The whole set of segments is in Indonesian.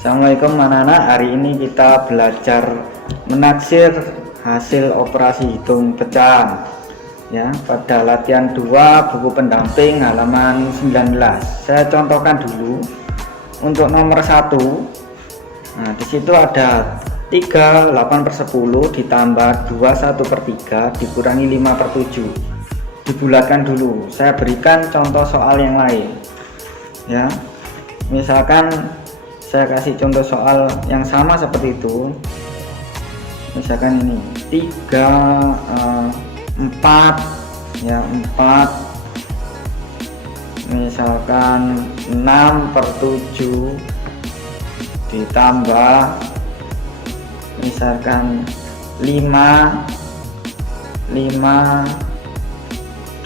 Assalamualaikum anak-anak, hari ini kita belajar menaksir hasil operasi hitung pecahan ya, pada latihan 2 buku pendamping halaman 19. Saya contohkan dulu untuk nomor 1. Nah, disitu ada 3 8/10 ditambah 2 1/3 dikurangi 5/7. Dibulatkan dulu. Saya berikan contoh soal yang lain ya. Misalkan saya kasih contoh soal yang sama seperti itu. Misalkan ini 4 ya, 4 misalkan 6/7 ditambah misalkan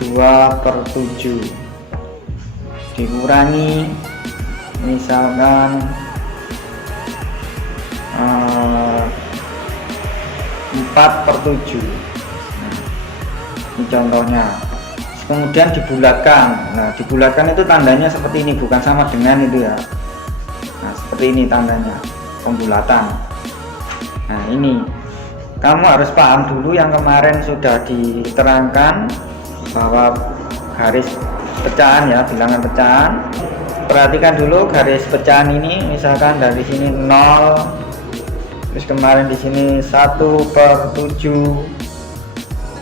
2/7 dikurangi misalkan 4/7. Ini contohnya. Kemudian dibulatkan. Nah, dibulatkan itu tandanya seperti ini, bukan sama dengan itu ya. Nah, seperti ini tandanya, pembulatan. Nah, ini kamu harus paham dulu yang kemarin sudah diterangkan bahwa garis pecahan ya, bilangan pecahan. Perhatikan dulu garis pecahan ini, misalkan dari sini 0, terus kemarin di sini 1/7,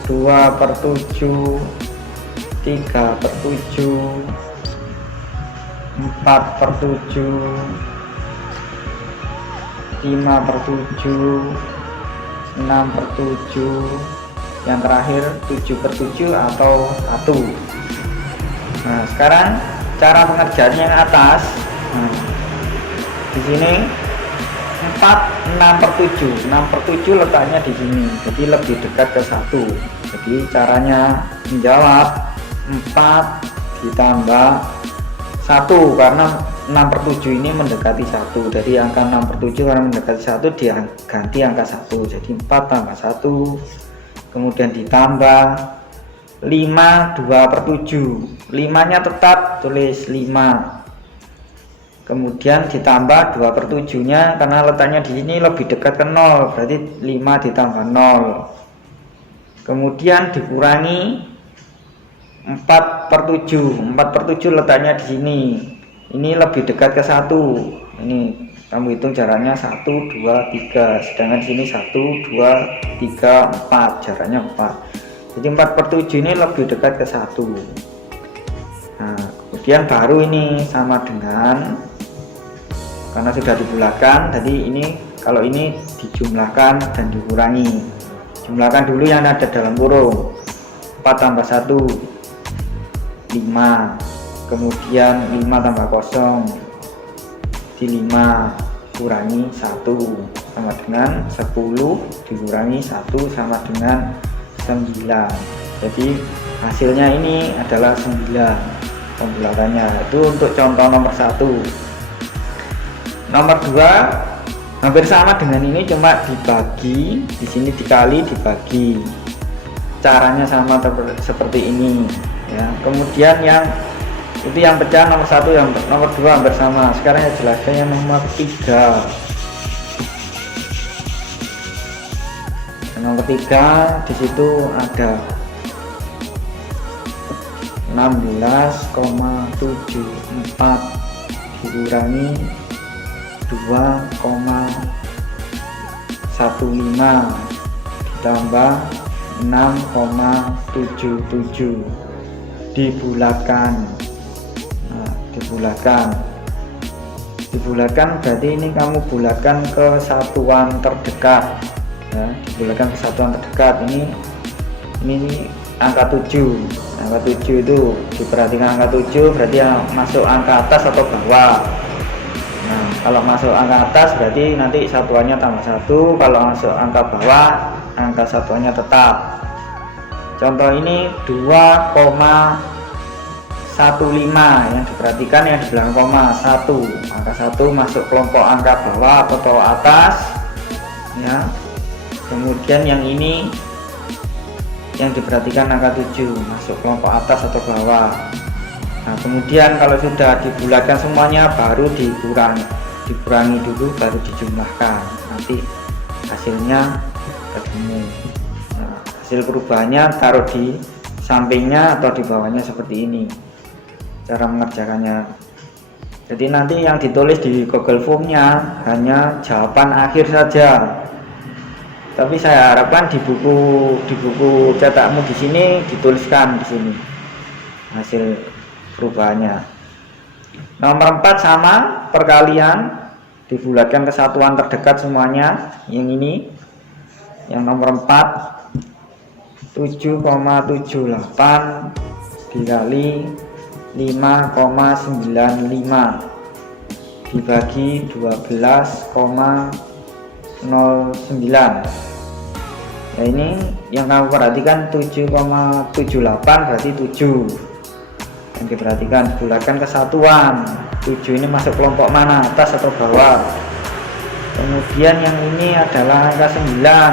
2/7, 3/7, 4/7, 5/7, 6/7, yang terakhir 7/7 atau 1. Nah, sekarang cara pengerjaannya yang atas. Nah, di sini 6/7 letaknya di sini, jadi lebih dekat ke 1. Jadi caranya menjawab 4 ditambah 1, karena 6/7 ini mendekati 1. Jadi angka 6/7 karena mendekati 1 dia ganti angka 1. Jadi 4 tambah 1, kemudian ditambah 5 2/7. 5 nya tetap tulis 5. Kemudian ditambah 2/7 nya karena letaknya di sini lebih dekat ke 0, berarti 5 ditambah 0. Kemudian dikurangi 4/7. 4/7 letaknya di sini. Ini lebih dekat ke 1. Ini kamu hitung jaraknya 1 2 3. Sedangkan di sini 1 2 3 4, jaraknya 4. Jadi 4/7 ini lebih dekat ke 1. Nah, kemudian baru ini sama dengan, karena sudah dibulatkan, jadi ini kalau ini dijumlahkan dan dikurangi. Jumlahkan dulu yang ada dalam kurung. 4 tambah 1 5, kemudian 5 tambah 0 di 5 kurangi 1 sama dengan 10 dikurangi 1 sama dengan 9. Jadi hasilnya ini adalah 9 pembulatannya. Itu untuk contoh nomor 1. Nomor 2 hampir sama dengan ini, cuma dibagi, di sini dikali dibagi. Caranya sama seperti ini ya. Kemudian yang itu yang pecah nomor 1, yang nomor 2 hampir sama. Sekarang saya jelaskan yang nomor 3. Nomor 3 di situ ada 16,74 dikurangi 2,15 ditambah 6,77 dibulatkan. Nah, dibulatkan berarti ini kamu bulatkan ke satuan terdekat ya, dibulatkan ke satuan terdekat. Ini angka 7. Angka 7 itu diperhatikan, angka 7 berarti yang masuk angka atas atau bawah. Nah, kalau masuk angka atas berarti nanti satuannya tambah 1, kalau masuk angka bawah angka satuannya tetap. Contoh ini 2,15 yang diperhatikan, yang di belakang koma 1. Angka 1 masuk kelompok angka bawah atau atas ya. Kemudian yang ini yang diperhatikan angka 7 masuk kelompok atas atau bawah. Nah, kemudian kalau sudah dibulatkan semuanya baru dikurangi dulu baru dijumlahkan, nanti hasilnya ketemu. Nah, hasil perubahannya taruh di sampingnya atau di bawahnya seperti ini cara mengerjakannya. Jadi nanti yang ditulis di Google Form-nya hanya jawaban akhir saja, tapi saya harapkan di buku cetakmu di sini dituliskan di sini hasil perubahannya. Nomor 4 sama perkalian, dibulatkan ke satuan terdekat semuanya. Yang ini yang nomor 4, 7,78 dikali 5,95 dibagi 12,09. Nah ini yang kamu perhatikan 7,78 berarti 7 yang diperhatikan, bulatkan ke satuan. 7 ini masuk kelompok mana, atas atau bawah. Kemudian yang ini adalah angka 9, nah,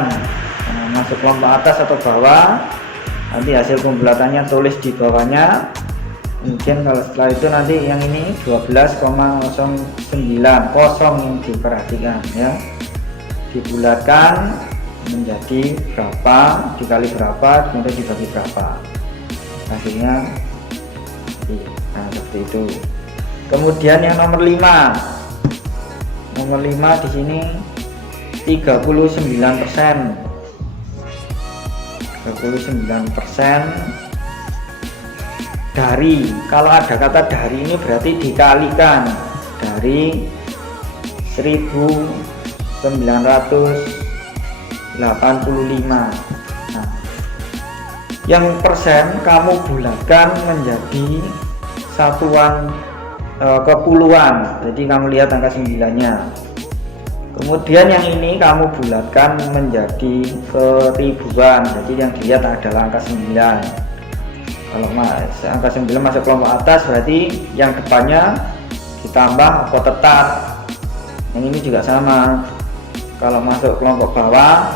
masuk kelompok atas atau bawah. Nanti hasil pembulatannya tulis di bawahnya. Kemudian kalau setelah itu nanti yang ini 12,09 kosong yang diperhatikan ya, dibulatkan menjadi berapa dikali berapa kemudian dibagi berapa, hasilnya nah seperti itu. Kemudian yang nomor 5 di sini 39%. 39% dari, kalau ada kata dari ini berarti dikalikan dari 1985. Nah, yang persen kamu bulatkan menjadi satuan kepuluhan, jadi kamu lihat angka 9-nya. Kemudian yang ini kamu bulatkan menjadi keribuan, jadi yang dilihat adalah angka 9. Kalau angka 9 masuk kelompok atas berarti yang depannya ditambah atau tetap. Yang ini juga sama, kalau masuk kelompok bawah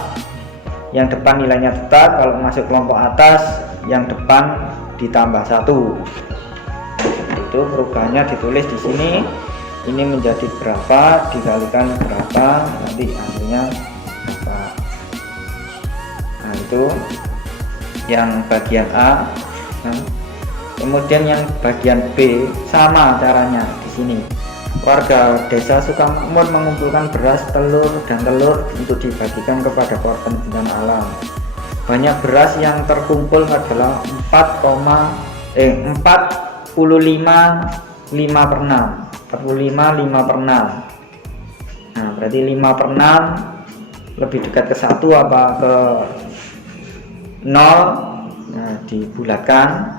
yang depan nilainya tetap, kalau masuk kelompok atas yang depan ditambah 1. Itu perubahannya ditulis di sini. Ini menjadi berapa dikalikan berapa, nanti hasilnya berapa. Nah itu yang bagian A. Nah, kemudian yang bagian B sama caranya di sini. Warga desa Sukamakmur mengumpulkan beras, telur, dan telur untuk dibagikan kepada korban bencana alam. Banyak beras yang terkumpul adalah 45/6. 45/6. Nah berarti 5/6 lebih dekat ke 1 apa ke 0. Nah dibulatkan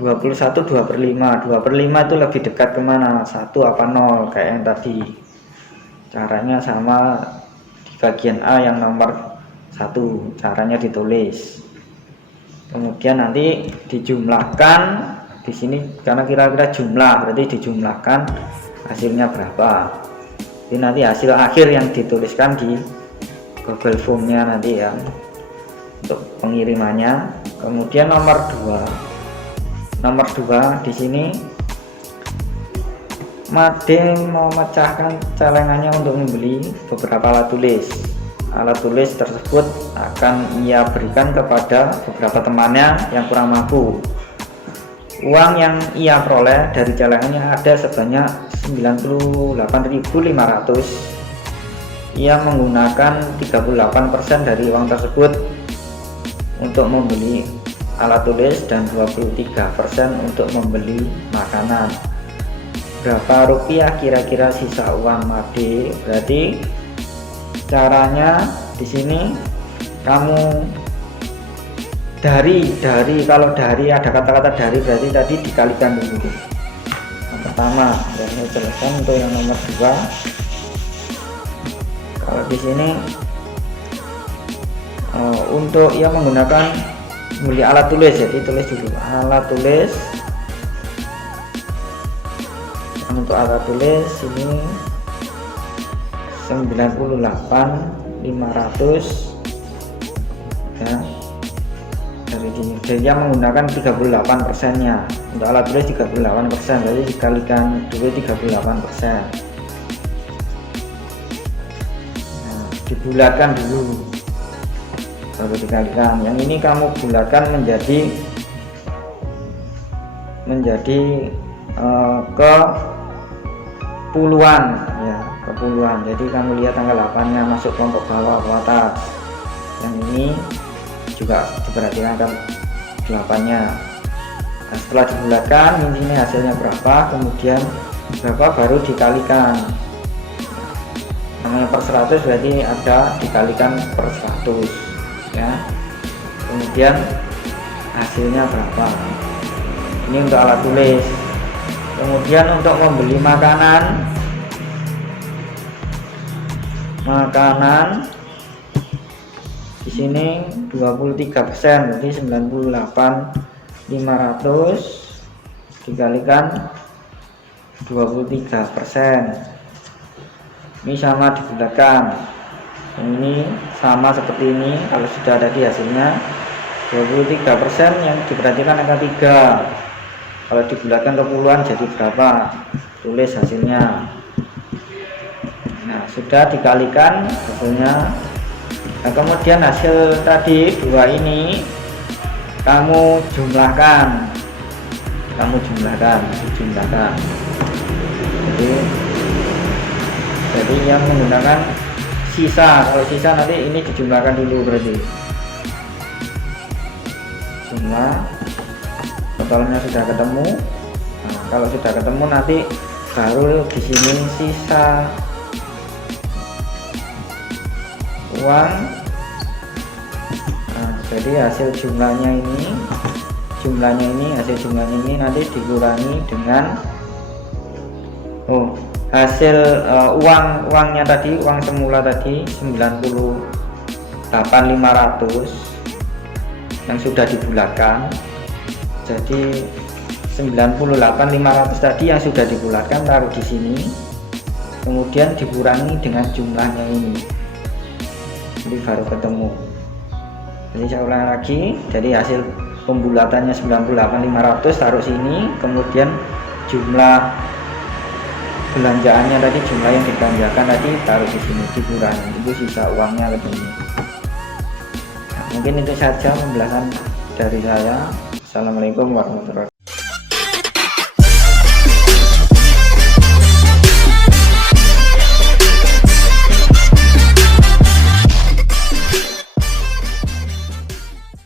21 2/5. 2/5 itu lebih dekat kemana, 1 apa 0, kayak yang tadi. Caranya sama di bagian A yang nomor 1, caranya ditulis. Kemudian nanti dijumlahkan di sini karena kira-kira jumlah, berarti dijumlahkan hasilnya berapa. Ini nanti hasil akhir yang dituliskan di Google Form-nya nanti ya untuk pengirimannya. Kemudian nomor 2 di sini Made memecahkan celengannya untuk membeli beberapa alat tulis. Alat tulis tersebut akan ia berikan kepada beberapa temannya yang kurang mampu. Uang yang ia peroleh dari celengannya ada sebanyak 98.500. Ia menggunakan 38% dari uang tersebut untuk membeli alat tulis dan 23% untuk membeli makanan. Berapa rupiah kira-kira sisa uang Made? Berarti caranya di sini kamu dari kalau dari ada kata-kata dari berarti tadi dikalikan dulu. Yang pertama dan saya jelaskan untuk yang nomor 2. Kalau di sini untuk yang menggunakan beli alat tulis, jadi tulis dulu alat tulis. Untuk alat tulis ini 98.500 ya. Jadi yang menggunakan 38%-nya. Untuk alat tulis 38%, jadi dikalikan dulu 38%. dibulatkan dulu baru dikalikan. Yang ini kamu bulatkan menjadi ke puluhan ya, ke puluhan. Jadi kamu lihat tanggal 8 nya masuk kelompok bawah ke atas. Yang ini juga diperhatikan ke 8 nya. Nah, setelah dibulatkan ini hasilnya berapa, kemudian berapa baru dikalikan. Namanya per 100 berarti ada dikalikan per 100 ya. Kemudian hasilnya berapa, ini untuk alat tulis. Kemudian untuk membeli makanan di sini 23%, berarti 98.500 dikalikan 23%. Ini sama dibulatkan. Ini sama seperti ini. Kalau sudah ada di hasilnya 23%, yang diperhatikan angka 3. Kalau dibulatkan ke puluhan jadi berapa, tulis hasilnya. Nah, sudah dikalikan hasilnya. Nah, kemudian hasil tadi 2 ini kamu jumlahkan. Jadi yang menggunakan sisa. Kalau sisa nanti ini dijumlahkan dulu, berarti jumlah totalnya sudah ketemu. Nah, kalau sudah ketemu nanti baru di sini sisa uang. Nah, jadi hasil jumlahnya ini nanti dikurangi dengan hasil uangnya tadi, uang semula tadi 98.500 yang sudah dibulatkan. Jadi 98.500 tadi yang sudah dibulatkan taruh di sini, kemudian dikurangi dengan jumlahnya ini, jadi baru ketemu. Jadi saya ulang lagi, jadi hasil pembulatannya 98.500 taruh sini, kemudian jumlah belanjaannya tadi, jumlah yang dibelanjakan tadi taruh di sini, dikurangi, itu sisa uangnya ketemu. Nah, mungkin itu saja penjelasan dari saya. Assalamualaikum warahmatullahi wabarakatuh.